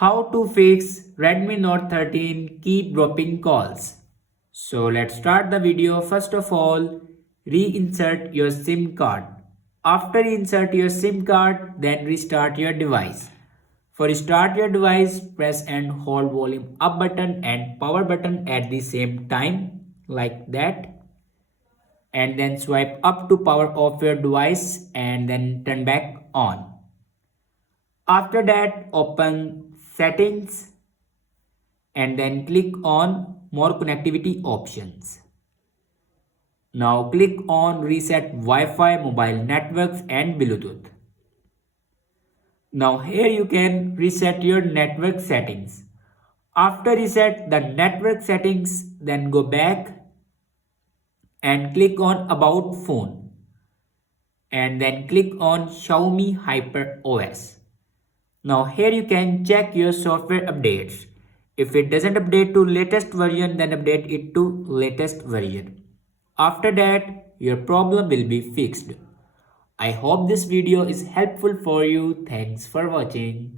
How to fix Redmi Note 13 keep dropping calls. So let's start the video. First of all, reinsert your SIM card. After insert your SIM card, then restart your device. For start your device, press and hold volume up button and power button at the same time like that. And then swipe up to power off your device and then turn back on. After that, open settings and then click on more connectivity options. Now click on reset Wi-Fi, mobile networks and Bluetooth. Now here you can reset your network settings. After reset the network settings, then go back and click on about phone and then click on Xiaomi Hyper OS. Now here you can check your software updates. If it doesn't update to latest version, then update it to latest version. After that, your problem will be fixed. I hope this video is helpful for you. Thanks for watching.